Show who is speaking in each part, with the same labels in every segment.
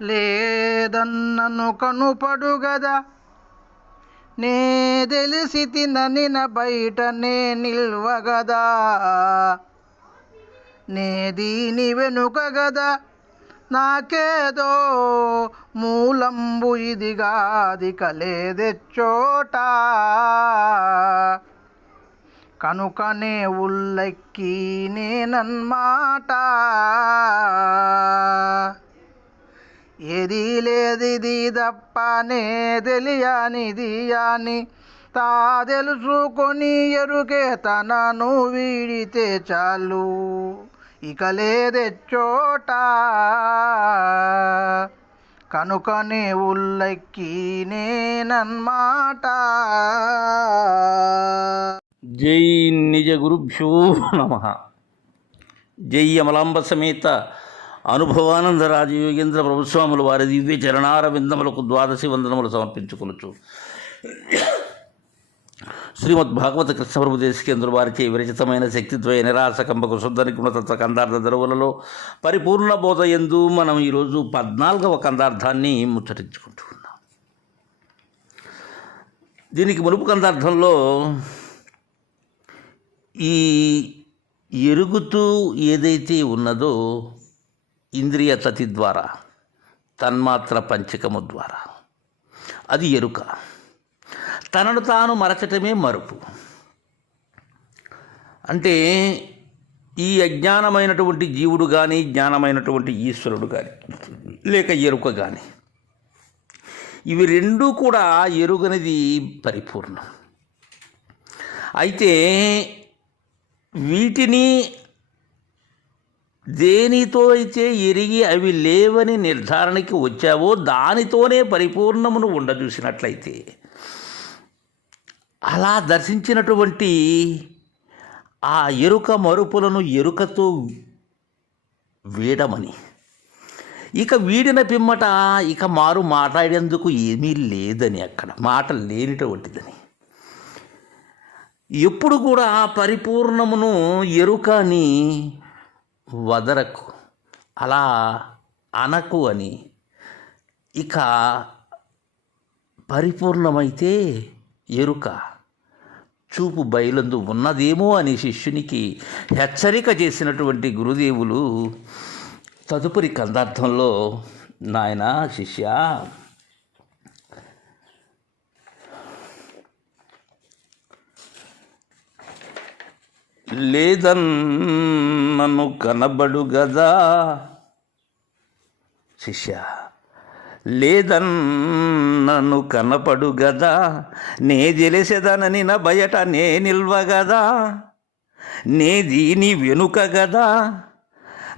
Speaker 1: లేదన్నను కనుపడు గదా నే తెలిసి తిననిన బయట నే నిల్వగదా నే దీని వెనుక గదా నాకేదో మూలంబు ఇదిగాది కలేదెచ్చోట కనుకనే ఉల్లెక్కి నేనన్మాట ఏది లేదిది తప్పనే తెలియనిది అని తా తెలుసుకొని ఎరుకే తనను వీడితే చాలు. ఇక లేదెచ్చోట కనుకనే ఉల్లెక్కి నేనన్మాట.
Speaker 2: జై నిజ గురుభ్యో నమ. జై అమలాంబ సమేత అనుభవానంద రాజయోగేంద్ర ప్రభుస్వాములు వారి దివ్య చరణార విందములకు ద్వాదశి వందనములు సమర్పించుకొనొచ్చు శ్రీమద్ భాగవత కృష్ణప్రభు దేశకేంద్ర వారికి వారిచే విరచితమైన శక్తిద్వయ నిరాశకంబకు శుద్ధ నిపుణతత్వ కందార్థ దరువులలో పరిపూర్ణ బోధ ఎందు మనం ఈరోజు పద్నాలుగవ కందార్థాన్ని ముచ్చరించుకుంటూ ఉన్నాం. దీనికి మునుపు కందార్థంలో ఈ ఎరుగుతూ ఏదైతే ఉన్నదో ఇంద్రియ తతి ద్వారా తన్మాత్ర పంచకము ద్వారా. అది ఎరుక. తనను తాను మరచటమే మరుపు. అంటే ఈ అజ్ఞానమైనటువంటి జీవుడు కానీ జ్ఞానమైనటువంటి ఈశ్వరుడు కానీ లేక ఎరుక కానీ ఇవి రెండూ కూడా ఎరుగనిది పరిపూర్ణం. అయితే వీటిని దేనితో అయితే ఎరిగి అవి లేవని నిర్ధారణకి వచ్చావో దానితోనే పరిపూర్ణమును ఉండజూసినట్లయితే. అలా దర్శించినటువంటి ఆ ఎరుక మరుపులను ఎరుకతో వీడమని. ఇక వీడిన పిమ్మట ఇక మారు మాట్లాడేందుకు ఏమీ లేదని అక్కడ మాట లేనిటువంటిదని. ఎప్పుడు కూడా పరిపూర్ణమును పరిపూర్ణమును ఎరుకని వదరకు. అలా అనకు అని. ఇక పరిపూర్ణమైతే ఎరుక. చూపు బయలందు ఉన్నదేమో అని శిష్యునికి హెచ్చరిక చేసినటువంటి గురుదేవులు తదుపరి కందార్థంలో నాయన శిష్య లేదన్నను కనబడు గదా. శిష్య లేదన్నను కనపడు గదా. నే తెలిసేదనని నా బయట నే నిల్వగదా. నే దీని వెనుక గదా.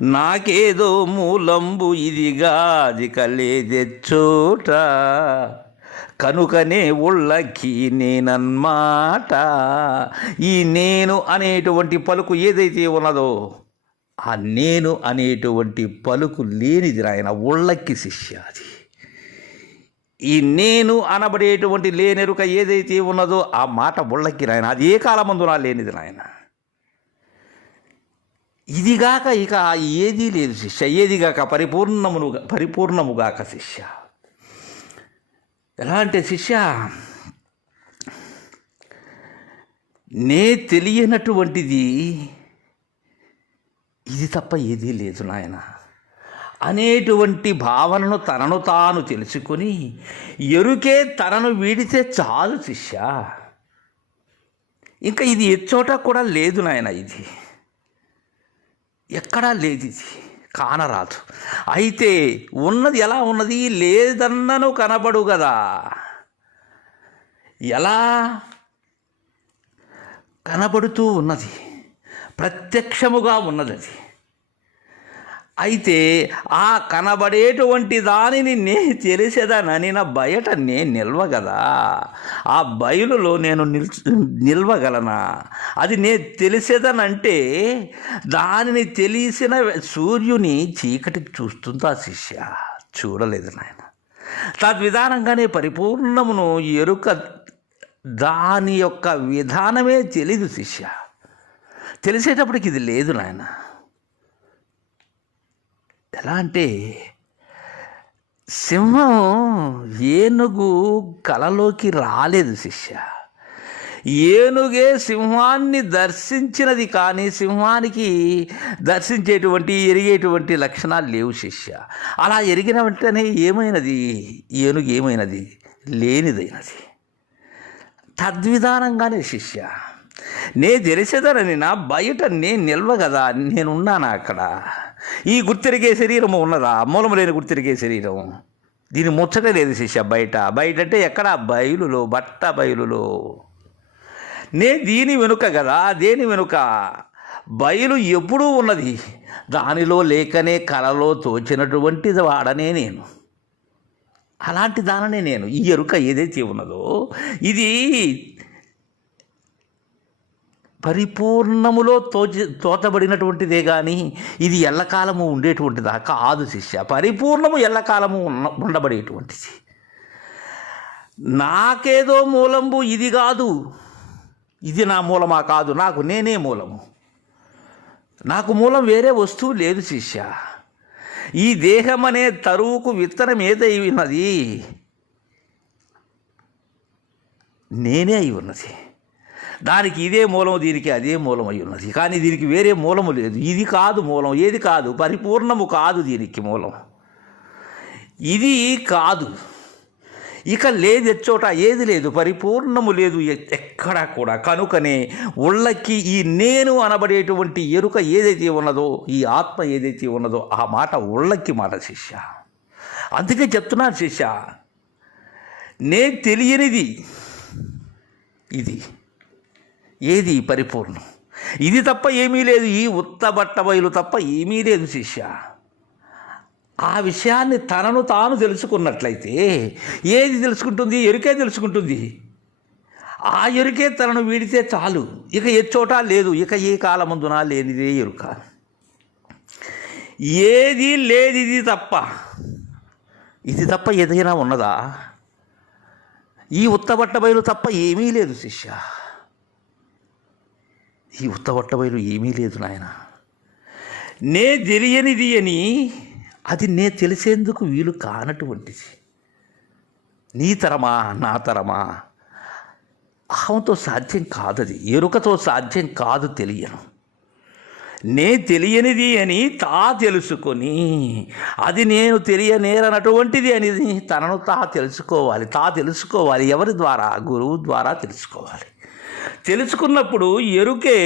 Speaker 2: నాకేదో మూలంబు ఇదిగా అది కలేదెచ్చోట కనుకనే ఉళ్ళకి నేనన్మాట. ఈ నేను అనేటువంటి పలుకు ఏదైతే ఉన్నదో ఆ నేను అనేటువంటి పలుకు లేనిది నాయన ఉళ్ళకి శిష్య అది. ఈ నేను అనబడేటువంటి లేనెరుక ఏదైతే ఉన్నదో ఆ మాట ఉళ్ళకి నాయన అది ఏ కాలమందు నా లేనిది నాయన. ఇదిగాక ఇక ఏదీ లేదు శిష్య ఏదిగాక పరిపూర్ణమునుగా పరిపూర్ణముగాక శిష్య. ఎలా అంటే శిష్య నే తెలియనటువంటిది ఇది తప్ప ఏదీ లేదు నాయన. అనేటువంటి భావనను తనను తాను తెలుసుకొని ఎరుకే తనను వీడితే చాలు శిష్య. ఇంకా ఇది ఎచ్చోట కూడా లేదు నాయన ఇది. ఎక్కడా లేదు ఇది. కానరాదు. అయితే ఉన్నది ఎలా ఉన్నది? లేదన్నను కనబడు కదా ఎలా? కనబడుతూ ఉన్నది. ప్రత్యక్షముగా ఉన్నది అది అయితే ఆ కనబడేటువంటి దానిని నే తెలిసేదానని నా బయట నేను నిల్వగదా ఆ బయలులో నేను నిల్ నిల్వగలనా? అది నే తెలిసేదనంటే దానిని తెలిసిన సూర్యుని చీకటికి చూస్తుందా శిష్య? చూడలేదు నాయన. తద్విధానంగానే పరిపూర్ణమును ఎరుక దాని యొక్క విధానమే తెలీదు శిష్య. తెలిసేటప్పటికి ఇది లేదు నాయనా. ఎలా అంటే సింహం ఏనుగు కలలోకి రాలేదు శిష్య. ఏనుగే సింహాన్ని దర్శించినది కానీ సింహానికి దర్శించేటువంటి ఎరిగేటువంటి లక్షణాలు లేవు శిష్య. అలా ఎరిగిన వెంటనే ఏమైనది? ఏనుగు ఏమైనది? లేనిదైనది. తద్విధానంగానే శిష్య. నే తెలిసేదనని నా బయట నేను నిల్వ కదా నేనున్నానా అక్కడ? ఈ గుర్తిరిగే శరీరం ఉన్నదా? మూలము లేని గుర్తిరిగే శరీరం దీని ముచ్చట లేదు శిష్య బయట. బయట అంటే ఎక్కడ? బయలులో బట్ట బయలులో. నే దీని వెనుక కదా దేని వెనుక? బయలు ఎప్పుడూ ఉన్నది. దానిలో లేకనే కలలో తోచినటువంటిది వాడనే నేను. అలాంటి దాననే నేను. ఈ ఎరుక ఏదైతే ఉన్నదో ఇది పరిపూర్ణములో తోచి తోచబడినటువంటిదే కానీ ఇది ఎల్లకాలము ఉండేటువంటిదా కాదు శిష్య. పరిపూర్ణము ఎల్లకాలము ఉన్న ఉండబడేటువంటిది. నాకేదో మూలంబు ఇది కాదు. ఇది నా మూలమా కాదు. నాకు నేనే మూలము. నాకు మూలం వేరే వస్తువు లేదు శిష్య. ఈ దేహం అనే తరువుకు విత్తనం ఏదై ఉన్నది? నేనే అయి ఉన్నది. దానికి ఇదే మూలం దీనికి అదే మూలం అయి ఉన్నది. కానీ దీనికి వేరే మూలము లేదు. ఇది కాదు మూలం ఏది కాదు? పరిపూర్ణము కాదు దీనికి మూలం ఇది కాదు. ఇక లేదు ఎచ్చోట ఏది లేదు? పరిపూర్ణము లేదు ఎ- ఎక్కడా కూడా. కనుకనే ఉళ్ళకి ఈ నేను అనబడేటువంటి ఎరుక ఏదైతే ఉన్నదో ఈ ఆత్మ ఏదైతే ఉన్నదో ఆ మాట ఉళ్ళకి మాట శిష్య. అందుకే చెప్తున్నాను శిష్య నే తెలియనిది ఇది. ఏది పరిపూర్ణం? ఇది తప్ప ఏమీ లేదు ఈ ఉత్త బట్ట బయలు తప్ప ఏమీ లేదు శిష్య. ఆ విషయాన్ని తనను తాను తెలుసుకున్నట్లయితే ఏది తెలుసుకుంటుంది? ఎరుకే తెలుసుకుంటుంది. ఆ ఎరుకే తనను వీడితే చాలు. ఇక ఏ చోట లేదు ఇక ఏ కాలమందున లేనిదే ఎరుక. ఏది లేదు ఇది తప్ప ఇది తప్ప ఏదైనా ఉన్నదా? ఈ ఉత్తబట్ట బయలు తప్ప ఏమీ లేదు శిష్య. ఈ ఉత్తబట్ట బయలు ఏమీ లేదు నాయన. నే తెలియనిది అని అది నే తెలిసేందుకు వీలు కానటువంటిది. నీ తరమా నా తరమా. అహంతో సాధ్యం కాదది ఎరుకతో సాధ్యం కాదు తెలియను. నే తెలియనిది అని తా తెలుసుకొని అది నేను తెలియనేరనటువంటిది అని తనను తా తెలుసుకోవాలి తా తెలుసుకోవాలి ఎవరి ద్వారా? గురువు ద్వారా తెలుసుకోవాలి. తెలుసుకున్నప్పుడు ఎరుకే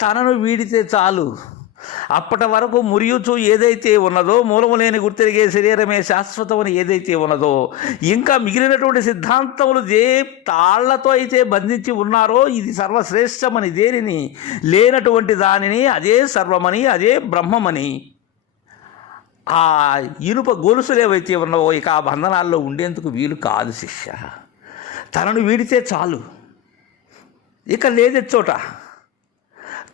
Speaker 2: తనను వీడితే చాలు. అప్పటి వరకు మురియుచు ఏదైతే ఉన్నదో మూలము లేని గుర్తిరిగే శరీరమే శాశ్వతమని ఏదైతే ఉన్నదో ఇంకా మిగిలినటువంటి సిద్ధాంతములు ఏ తాళ్ళతో అయితే బంధించి ఉన్నారో ఇది సర్వశ్రేష్టమని దేనిని? లేనటువంటి దానిని అదే సర్వమని అదే బ్రహ్మమని. ఆ ఇనుప గొలుసులు ఏవైతే ఉన్నావో ఇక ఆ బంధనాల్లో ఉండేందుకు వీలు కాదు శిష్య. తనను వీడితే చాలు. ఇక లేదే చోట.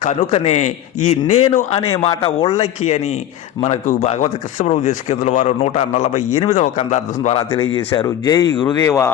Speaker 2: కనుకనే ఈ నేను అనే మాట ఒళ్ళకి అని మనకు భగవత కృష్ణప్రభు దేశకేంద్రుల వారు నూట నలభై ఎనిమిదవ కందార్థం ద్వారా తెలియజేశారు. జై గురుదేవా.